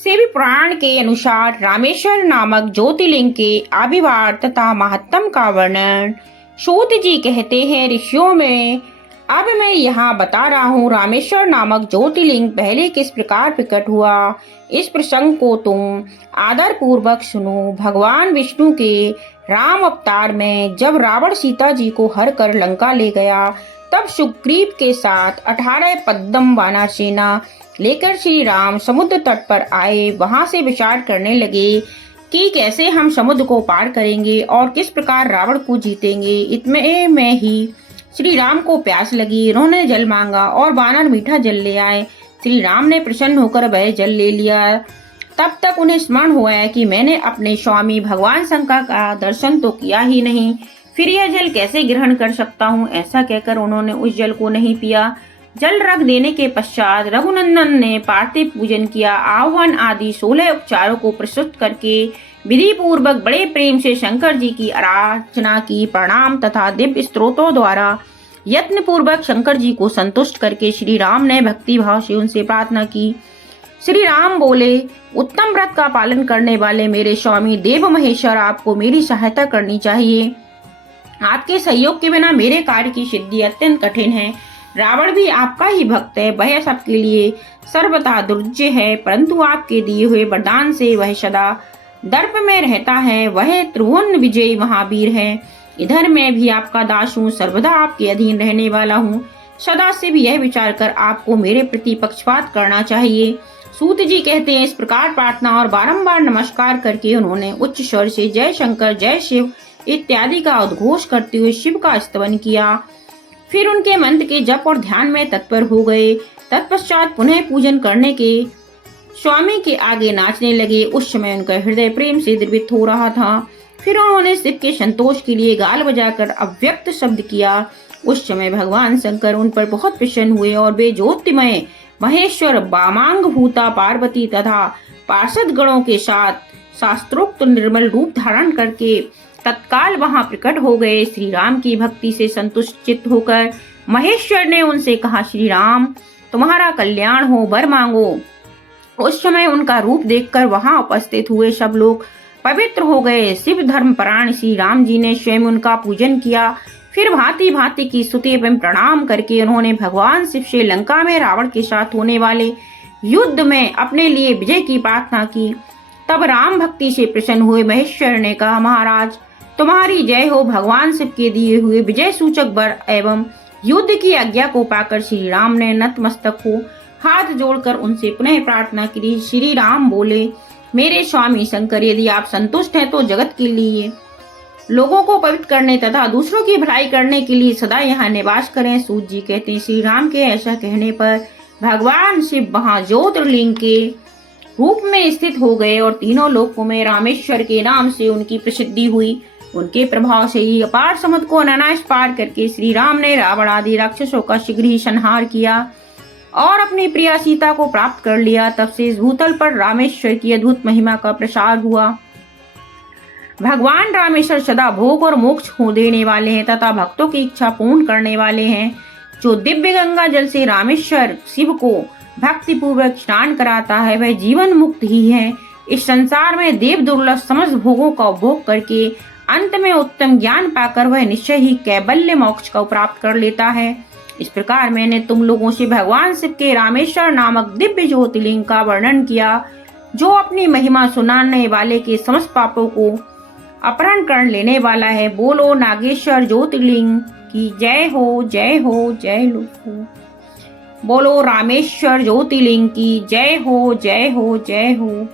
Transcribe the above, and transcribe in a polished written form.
शिव पुराण के अनुसार रामेश्वर नामक ज्योतिर्लिंग के आविर्भाव तथा महत्तम का वर्णन सूत जी कहते हैं ऋषियों में। अब मैं यहाँ बता रहा हूँ रामेश्वर नामक ज्योतिर्लिंग पहले किस प्रकार प्रकट हुआ। इस प्रसंग को तुम आदर पूर्वक सुनो। भगवान विष्णु के राम अवतार में जब रावण सीता जी को हर कर लंका ले गया, तब सुग्रीव के साथ 18 पद्दम वानर सेना लेकर श्री राम समुद्र तट पर आए। वहां से विचार करने लगे कि कैसे हम समुद्र को पार करेंगे और किस प्रकार रावण को जीतेंगे। इतने में ही श्री राम को प्यास लगी। उन्होंने जल मांगा और वानर मीठा जल ले आए। श्री राम ने प्रसन्न होकर वह जल ले लिया। तब तक उन्हें स्मरण हुआ है कि मैंने अपने स्वामी भगवान शंकर का दर्शन तो किया ही नहीं, फिर यह जल कैसे ग्रहण कर सकता हूँ। ऐसा कहकर उन्होंने उस जल को नहीं पिया। जल रख देने के पश्चात रघुनंदन ने पार्थिव पूजन किया। आह्वान आदि 16 उपचारों को प्रस्तुत करके विधि पूर्वक बड़े प्रेम से शंकर जी की आराधना की। प्रणाम तथा दिव्य स्त्रोतों द्वारा यत्न पूर्वक शंकर जी को संतुष्ट करके श्री राम ने भक्ति भाव से उनसे प्रार्थना की। श्री राम बोले, उत्तम व्रत का पालन करने वाले मेरे स्वामी देव महेश्वर, आपको मेरी सहायता करनी चाहिए। आपके सहयोग के बिना मेरे कार्य की सिद्धि अत्यंत कठिन है। रावण भी आपका ही भक्त है, वह सबके लिए सर्वथा दुर्जय है, परंतु आपके दिए हुए वरदान से वह सदा दर्प में रहता है। वह त्रिभुवन विजयी महावीर है। इधर मैं भी आपका दास हूँ, सर्वदा आपके अधीन रहने वाला हूँ। सदा से भी यह विचार कर आपको मेरे प्रति पक्षपात करना चाहिए। सूत जी कहते हैं, इस प्रकार प्रार्थना और बारंबार नमस्कार करके उन्होंने उच्च स्वर से जय शंकर जय शिव इत्यादि का उद्घोष करते हुए शिव का स्तवन किया। फिर उनके मंत्र के जप और ध्यान में तत्पर हो गए। तत्पश्चात पुनः पूजन करने के स्वामी के आगे नाचने लगे। उस समय उनका हृदय प्रेम से द्रवित हो रहा था। फिर उन्होंने शिव के संतोष के लिए गाल बजाकर अव्यक्त शब्द किया। उस समय भगवान शंकर उन पर बहुत प्रसन्न हुए और वे ज्योतिमय महेश्वर वामांग भूता पार्वती तथा पार्षद गणों के साथ शास्त्रोक्त निर्मल रूप धारण करके तत्काल वहां प्रकट हो गए। श्री राम की भक्ति से संतुष्ट चित्त होकर महेश्वर ने उनसे कहा, श्री राम तुम्हारा कल्याण हो, वर मांगो। उस समय उनका रूप देखकर वहां उपस्थित हुए सब लोग पवित्र हो गए। शिव धर्म परायण श्री राम जी ने स्वयं उनका पूजन किया। फिर भांति भांति की स्तुति एवं प्रणाम करके उन्होंने भगवान शिव से लंका में रावण के साथ होने वाले युद्ध में अपने लिए विजय की प्रार्थना की। तब राम भक्ति से प्रसन्न हुए महेश्वर ने कहा, महाराज तुम्हारी जय हो। भगवान शिव के दिए हुए विजय सूचक वर एवं युद्ध की आज्ञा को पाकर श्री राम ने नतमस्तक हो हाथ जोड़कर उनसे पुनः प्रार्थना की। श्री राम बोले, मेरे स्वामी शंकर, यदि आप संतुष्ट हैं तो जगत के लिए लोगों को पवित्र करने तथा दूसरों की भलाई करने के लिए सदा यहाँ निवास करें। सूत जी कहते हैं, श्री राम के ऐसा कहने पर भगवान शिव वहां ज्योतिर्लिंग के रूप में स्थित हो गए और तीनों लोकों में रामेश्वर के नाम से उनकी प्रसिद्धि हुई। उनके प्रभाव से ही अपार समुद्र को अनायास पार करके श्री राम ने रावण आदि राक्षसों का शीघ्र ही संहार किया और अपनी प्रिया सीता को प्राप्त कर लिया। तब से इस भूतल पर रामेश्वर की अद्भुत महिमा का प्रसार हुआ। भगवान रामेश्वर सदा भोग और मोक्ष को देने वाले हैं तथा भक्तों की इच्छा पूर्ण करने वाले हैं। जो दिव्य गंगा जल से रामेश्वर शिव को भक्ति पूर्वक स्नान कराता है, वह जीवन मुक्त ही है। इस संसार में देव दुर्लभ समस्त भोगों का उपभोग करके अंत में उत्तम ज्ञान पाकर वह निश्चय ही कैबल्य मोक्ष को प्राप्त कर लेता है। इस प्रकार मैंने तुम लोगों से भगवान शिव के रामेश्वर नामक दिव्य ज्योतिर्लिंग का वर्णन किया, जो अपनी महिमा सुनाने वाले के समस्त पापों को अपहरण कर लेने वाला है। बोलो नागेश्वर ज्योतिर्लिंग की जय हो, जय हो, जय हो। बोलो रामेश्वर ज्योतिर्लिंग की जय हो, जय हो, जय हो।